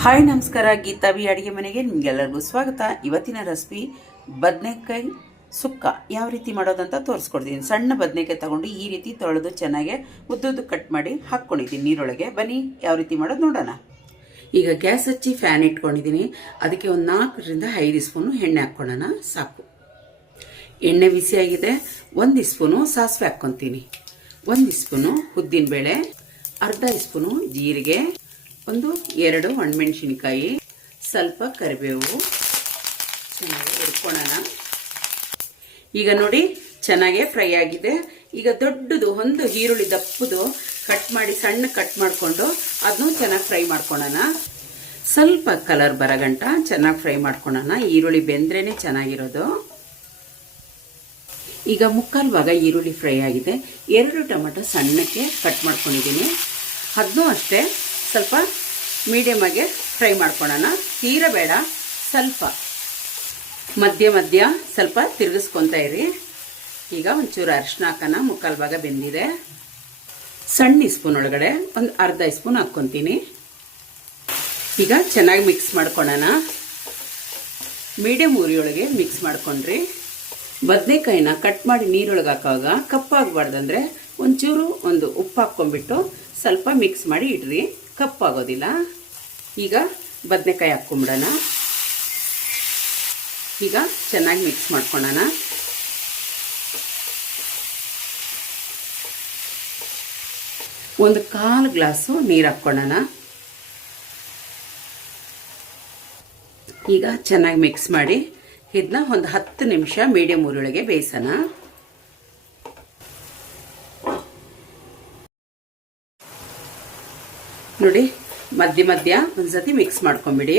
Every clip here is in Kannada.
ಹಾಯ್ ನಮಸ್ಕಾರ, ಗೀತಾ ವಿ ಅಡುಗೆ ಮನೆಗೆ ನಿಮಗೆಲ್ಲರಿಗೂ ಸ್ವಾಗತ. ಇವತ್ತಿನ ರೆಸಿಪಿ ಬದನೆಕಾಯಿ ಸುಕ್ಕ ಯಾವ ರೀತಿ ಮಾಡೋದಂತ ತೋರಿಸ್ಕೊಡ್ತೀನಿ. ಸಣ್ಣ ಬದನೆಕಾಯಿ ತಗೊಂಡು ಈ ರೀತಿ ತೊಳೆದು ಚೆನ್ನಾಗಿ ಉದ್ದುದ್ದು ಕಟ್ ಮಾಡಿ ಹಾಕ್ಕೊಂಡಿದ್ದೀನಿ ನೀರೊಳಗೆ. ಬನ್ನಿ ಯಾವ ರೀತಿ ಮಾಡೋದು ನೋಡೋಣ. ಈಗ ಗ್ಯಾಸ್ ಹಚ್ಚಿ ಫ್ಯಾನ್ ಇಟ್ಕೊಂಡಿದ್ದೀನಿ. ಅದಕ್ಕೆ ಒಂದು 4ರಿಂದ 5 ಸ್ಪೂನು ಎಣ್ಣೆ ಹಾಕ್ಕೊಳ್ಳೋಣ. ಸಾಕು. ಎಣ್ಣೆ ಬಿಸಿಯಾಗಿದೆ. 1 ಸ್ಪೂನು ಸಾಸಿವೆ ಹಾಕ್ಕೊತೀನಿ, 1 ಸ್ಪೂನು ಉದ್ದಿನಬೇಳೆ, ಅರ್ಧ ಸ್ಪೂನು ಜೀರಿಗೆ, 1-2 ಒಣಮೆಣಸಿನಕಾಯಿ, ಸ್ವಲ್ಪ ಕರಿಬೇವು, ಚೆನ್ನಾಗಿ ಹುರ್ಕೊಳ್ಳೋಣ. ಈಗ ನೋಡಿ ಚೆನ್ನಾಗೇ ಫ್ರೈ ಆಗಿದೆ. ಈಗ ದೊಡ್ಡದು ಒಂದು ಈರುಳ್ಳಿ ದಪ್ಪದು ಕಟ್ ಮಾಡಿ ಸಣ್ಣ ಕಟ್ ಮಾಡಿಕೊಂಡು ಅದನ್ನು ಚೆನ್ನಾಗಿ ಫ್ರೈ ಮಾಡ್ಕೊಳ್ಳೋಣ. ಸ್ವಲ್ಪ ಕಲರ್ ಬರಗಂಟ ಚೆನ್ನಾಗಿ ಫ್ರೈ ಮಾಡ್ಕೊಳ್ಳೋಣ. ಈರುಳ್ಳಿ ಬೆಂದ್ರೇನೆ ಚೆನ್ನಾಗಿರೋದು. ಈಗ 1/4 ಭಾಗ ಈರುಳ್ಳಿ ಫ್ರೈ ಆಗಿದೆ. 2 ಟೊಮೆಟೊ ಸಣ್ಣಕ್ಕೆ ಕಟ್ ಮಾಡ್ಕೊಂಡಿದ್ದೀನಿ. ಅದನ್ನೂ ಅಷ್ಟೇ ಸ್ವಲ್ಪ ಮೀಡಿಯಮ್ ಆಗಿ ಫ್ರೈ ಮಾಡ್ಕೊಳ್ಳೋಣ. ತೀರ ಬೇಡ, ಸ್ವಲ್ಪ ಮಧ್ಯ ಸ್ವಲ್ಪ ತಿರುಗಿಸ್ಕೊತಾ ಇರಿ. ಈಗ ಒಂಚೂರು ಅರಿಶಿನ ಹಾಕೋಣ. 1/4 ಭಾಗ ಬೆಂದಿದೆ. ಸಣ್ಣ ಸ್ಪೂನ್ ಒಳಗಡೆ ಒಂದು ಅರ್ಧ ಸ್ಪೂನ್ ಹಾಕ್ಕೊತೀನಿ. ಈಗ ಚೆನ್ನಾಗಿ ಮಿಕ್ಸ್ ಮಾಡ್ಕೊಳ್ಳೋಣ. ಮೀಡಿಯಮ್ ಉರಿಯೊಳಗೆ ಮಿಕ್ಸ್ ಮಾಡ್ಕೊಂಡ್ರಿ. ಬದನೆಕಾಯಿನ ಕಟ್ ಮಾಡಿ ನೀರೊಳಗೆ ಹಾಕುವಾಗ ಕಪ್ಪಾಗಬಾರ್ದಂದ್ರೆ ಒಂಚೂರು ಉಪ್ಪು ಹಾಕ್ಕೊಂಡ್ಬಿಟ್ಟು ಸ್ವಲ್ಪ ಮಿಕ್ಸ್ ಮಾಡಿ ಇಡ್ರಿ, ಕಪ್ಪಾಗೋದಿಲ್ಲ. ಈಗ ಬದನೆಕಾಯಿ ಹಾಕ್ಕೊಂಬಿಡೋಣ. ಈಗ ಚೆನ್ನಾಗಿ ಮಿಕ್ಸ್ ಮಾಡ್ಕೊಳ್ಳೋಣ. ಒಂದು 1/4 ಗ್ಲಾಸು ನೀರು ಹಾಕ್ಕೊಳ್ಳೋಣ. ಈಗ ಚೆನ್ನಾಗಿ ಮಿಕ್ಸ್ ಮಾಡಿ ಇದನ್ನ ಒಂದು 10 ನಿಮಿಷ ಮೀಡಿಯಂ ಉರಿಯೊಳಗೆ ಬೇಯಿಸೋಣ. ನೋಡಿ, ಮಧ್ಯ ಒಂದ್ಸತಿ ಮಿಕ್ಸ್ ಮಾಡ್ಕೊಂಬಿಡಿ.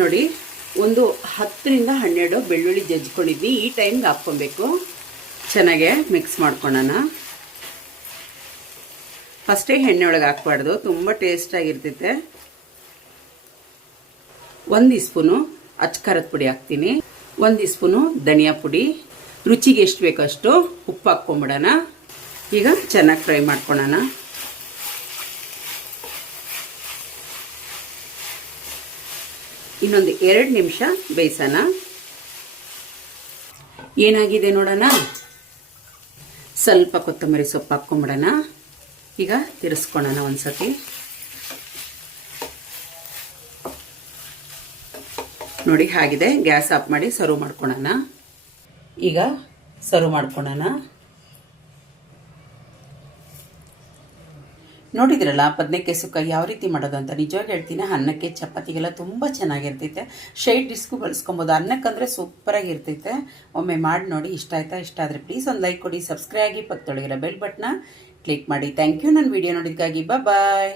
ನೋಡಿ, 10ರಿಂದ 12 ಬೆಳ್ಳುಳ್ಳಿ ಜಜ್ಕೊಂಡಿದ್ವಿ. ಈ ಟೈಮ್ಗೆ ಹಾಕ್ಕೊಬೇಕು. ಚೆನ್ನಾಗೆ ಮಿಕ್ಸ್ ಮಾಡ್ಕೊಳ್ಳೋಣ. ಫಸ್ಟೇ ಎಣ್ಣೆ ಒಳಗೆ ಹಾಕ್ಬಾರ್ದು, ತುಂಬ ಟೇಸ್ಟಾಗಿರ್ತೈತೆ. 1 ಸ್ಪೂನು ಅಚ್ಕಾರದ ಪುಡಿ ಹಾಕ್ತೀನಿ, 1 ಸ್ಪೂನು ಧನಿಯಾ ಪುಡಿ, ರುಚಿಗೆ ಎಷ್ಟು ಬೇಕೋ ಅಷ್ಟು ಉಪ್ಪು ಹಾಕ್ಕೊಂಬಿಡೋಣ. ಈಗ ಚೆನ್ನಾಗಿ ಫ್ರೈ ಮಾಡ್ಕೊಳ್ಳೋಣ. ಇನ್ನೊಂದು 2 ನಿಮಿಷ ಬೇಯಿಸೋಣ. ಏನಾಗಿದೆ ನೋಡೋಣ. ಸ್ವಲ್ಪ ಕೊತ್ತಂಬರಿ ಸೊಪ್ಪು ಹಾಕ್ಕೊಂಬಿಡೋಣ. ಈಗ ತಿರ್ಸ್ಕೊಳ್ಳೋಣ ಒಂದ್ಸತಿ. ನೋಡಿ ಆಗಿದೆ. ಗ್ಯಾಸ್ ಆಫ್ ಮಾಡಿ ಸರ್ವ್ ಮಾಡ್ಕೊಳ್ಳೋಣ. ಈಗ ಸರ್ವ್ ಮಾಡ್ಕೊಳ್ಳೋಣ. ನೋಡಿದ್ರಲ್ಲ ಬದನೆಕಾಯಿ ಸುಕ್ಕ ಯಾವ ರೀತಿ ಮಾಡೋದು ಅಂತ. ನಿಜವಾಗಿ ಹೇಳ್ತೀನಿ, ಅನ್ನಕ್ಕೆ ಚಪಾತಿಗೆಲ್ಲ ತುಂಬ ಚೆನ್ನಾಗಿರ್ತೈತೆ. ಶೈಡ್ ಡಿಸ್ಕು ಬಳಸ್ಕೊಬೋದು. ಅನ್ನಕ್ಕಂದರೆ ಸೂಪರಾಗಿ ಇರ್ತೈತೆ. ಒಮ್ಮೆ ಮಾಡಿ ನೋಡಿ. ಇಷ್ಟ ಆಯ್ತಾ? ಇಷ್ಟ ಆದರೆ ಪ್ಲೀಸ್ ಒಂದು ಲೈಕ್ ಕೊಡಿ, ಸಬ್ಸ್ಕ್ರೈಬ್ ಆಗಿ, ಪಕ್ಕದೊಳಗಿರೋ ಬೆಲ್ ಬಟನ್ನ ಕ್ಲಿಕ್ ಮಾಡಿ. ಥ್ಯಾಂಕ್ ಯು ನನ್ನ ವಿಡಿಯೋ ನೋಡಿದ್ದಕ್ಕಾಗಿ. ಬಾಯ್.